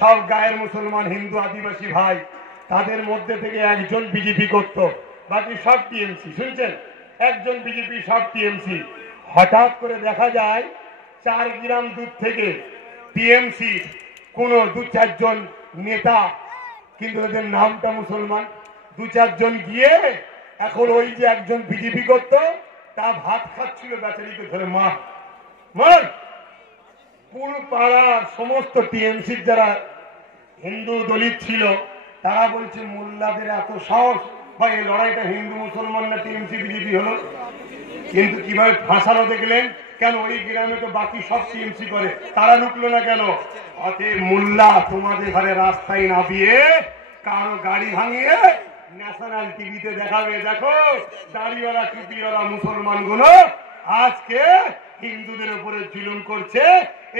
সব গায়ের মুসলমান হিন্দু আদিবাসী ভাই, তাদের মধ্যে থেকে একজন বিজেপি করত, বাকি সব টিএমসি। শুনছেন? একজন বিজেপি, সব টিএমসি। হঠাৎ করে দেখা যায় 4 গ্রাম দূর থেকে টিএমসি কোন 2-4 জন নেতা, কিন্তু ওদের নামটা মুসলমান, 2-4 জন গিয়ে এখন ওই যে একজন বিজেপি করত তা ভাত খাচ্ছিল বেচারিকে ধরে মার মার। পুরো পাড়ার সমস্ত টিএমসির যারা হিন্দু দলিত ছিল তারা বলছে মোল্লাদের এত সাহস, বা এই লড়াইটা হিন্দু মুসলমান না টিএমসি বিজেপি হলো। কিন্তু কিভাবে ফাঁসালো দেখলেন? কেন ওই গ্রামে তো বাকি সব টিএমসি করে, তারা ঢুকলো না কেন? অতএব মোল্লা তোমাদের ঘরে রাস্তায় নামিয়ে কারো গাড়ি ভাঙিয়ে ন্যাশনাল টিভিতে দেখাবে, দেখো দাড়িওয়ালা টুপিওয়ালা মুসলমান গুলো আজকে হিন্দুদের উপরে জুলুম করছে,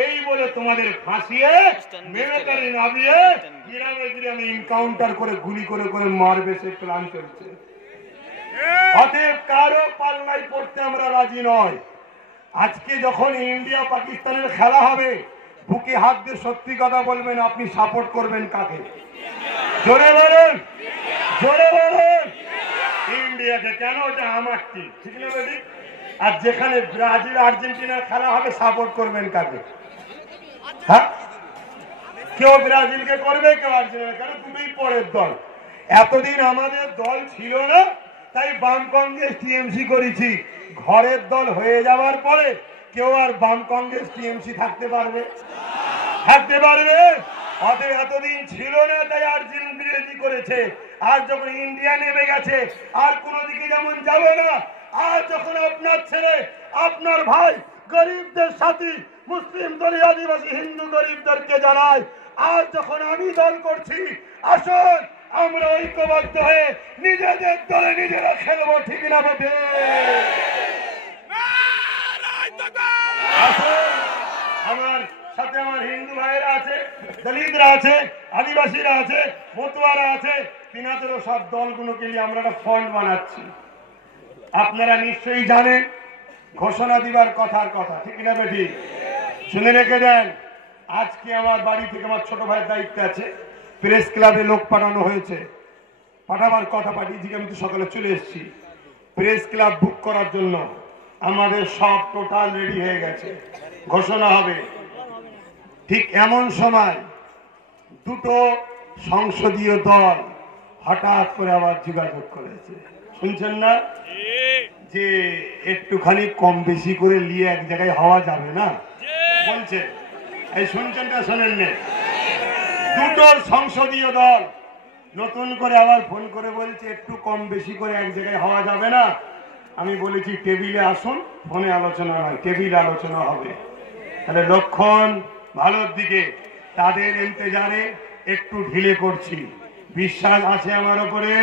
এই বলে তোমাদের ফাঁসিয়ে মিলিটারি নামিয়ে গ্রামে গ্রামে এনকাউন্টার করে গুলি করে করে মারবে, সে প্ল্যান চলছে। অতএব কারো পাল্লায় পড়তে আমরা রাজি নয়। আজকে যখন ইন্ডিয়া পাকিস্তানের খেলা হবে, বুকে হাত দিয়ে সত্যি কথা বলবেন, আপনি সাপোর্ট করবেন কাকে? জোরে বলেন, জোরে বলেন। ইন্ডিয়াকে। কেন? ওটা আমার টিম, ঠিক না বেটি? আর যেখানে ব্রাজিল আর্জেন্টিনার খেলা হবে, সাপোর্ট করবেন কাকে? হ্যাঁ, কেউ ব্রাজিলকে করবে, কেউ আর্জেন্টিনা। কেন? তুমি পরের দল। এতদিন আমাদের দল ছিল না, তাই বাম কংগ্রেস টিএমসি করেছি। ঘরের দল হয়ে যাওয়ার পরে কেউ আর বাম কংগ্রেস টিএমসি থাকতে পারবে? থাকতে পারবে? অতএব এতদিন ছিল না, তাই আর্জেন্টিনা বিরোধী করেছে। আর যখন ইন্ডিয়া নেমে গেছে, আর কোন দিকে যেমন যাবে না। আর যখন আপনার ছেলে, আপনার ভাই গরিবদের সাথী, মুসলিম দল, আদিবাসী, হিন্দু গরিবদেরকে জানায়, আর যখন আমি দল করছি, আসুন আমরা ঐক্যবদ্ধ হয়ে নিজেদের দলে নিজেরা খেলবো, ঠিক না বেটে? আমার সাথে আমার হিন্দু ভাইয়েরা আছে, দলিতরা আছে, আদিবাসীরা আছে, মতুয়ারা আছে, তিনাদেরও সব দলগুলোকে নিয়ে আমরা একটা ফন্ড বানাচ্ছি। আপনারা নিশ্চয়ই জানেন ঘোষণা দিবার কথার কথা, ঠিক না বেটি? শুনে রেখে দেন। আজকে আমার বাড়ি থেকে আমার ছোট ভাইয়ের দায়িত্ব আছে, প্রেস ক্লাবে লোক পাঠানো হয়েছে, পাঠাবার কথা পাঠিয়েছি, আমি তো সকালে চলে এসেছি। প্রেস ক্লাব বুক করার জন্য আমাদের সব টোটাল রেডি হয়ে গেছে, ঘোষণা হবে। ঠিক এমন সময় দুটো সংসদীয় দল হঠাৎ করে আবার যোগাযোগ করেছে, শুনছেন না? যে একটুখানি কম বেশি করে নিয়ে এক জায়গায় হওয়া যাবে না, বলছে। এই শুনছেন না শোনেন না? দুটো সংসদীয় দল নতুন করে আবার ফোন করে বলছে একটু কম বেশি করে এক জায়গায় হওয়া যাবে না। আমি বলেছি টেবিলে আসুন, ফোনে আলোচনা নয়, টেবিলে আলোচনা হবে। তাহলে লক্ষণ ভালোর দিকে। তাদের ইন্তজারে একটু ঢিলে করছি। বিশ্বাস আছে আমার উপরে?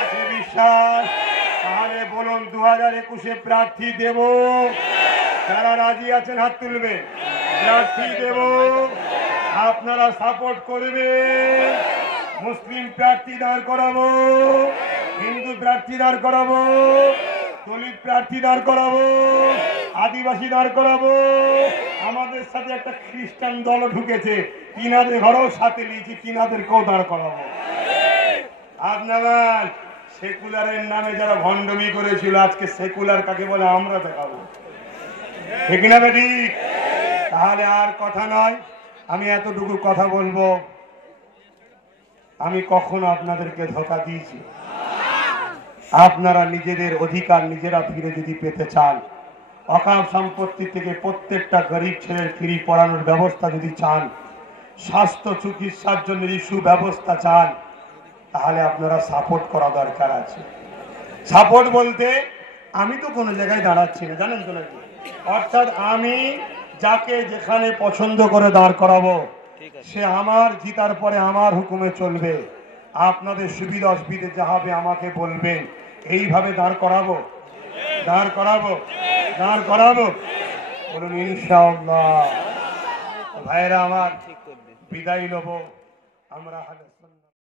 আছে বিশ্বাস? তাহলে বলুন 2021-এ প্রার্থী দেব। যারা রাজি আছেন হাত তুলবে। প্রার্থী দেব, আপনারা সাপোর্ট করবে। মুসলিম প্রার্থী দাঁড় করাবো, হিন্দু প্রার্থী দাঁড় করাবো, দলিত প্রার্থী দাঁড় করাবো, আদিবাসী দাঁড় করাবো। আমাদের সাথে একটা খ্রিস্টান দল ঢুকেছে, তিনাদের ঘরেও সাথে নিয়েছি, তিনাদেরকেও দাঁড় করাবো। আপনারা সেকুলারের নামে যারা ভণ্ডমি করেছিল, আজকে সেকুলার কাকে বলে আমরা দেখাবো, ঠিক না বেটি? তাহলে আর কথা নয়, আমি এতটুকু কথা বলবো, আমি কখনো আপনাদেরকে ধোঁকা দিয়েছি? আপনারা নিজেদের অধিকার নিজেরা ফিরে যদি পেতে চান, অকাল সম্পত্তি থেকে প্রত্যেকটা গরিব ছেলের ফ্রি পড়ানোর ব্যবস্থা যদি চান, স্বাস্থ্য চিকিৎসার জন্য সুব্যবস্থা চান, তাহলে আপনারা সাপোর্ট করা দরকার আছে। সাপোর্ট বলতে আমি তো কোনো জায়গায় দাঁড়াচ্ছি না, জানেন তো নাকি? অর্থাৎ আমি যাকে যেখানে পছন্দ করে দাঁড় করাবো, সে আমার জিতার পরে আমার হুকুমে চলবে। আপনাদের সুবিধা অসুবিধে যা হবে আমাকে বলবেন, এইভাবে দাঁড় করাবো, দাঁড় করাবো, দাঁড় করাবো। বলুন ইনশাআল্লাহ। ভাইরা আমার, বিদায় নেব আমরা।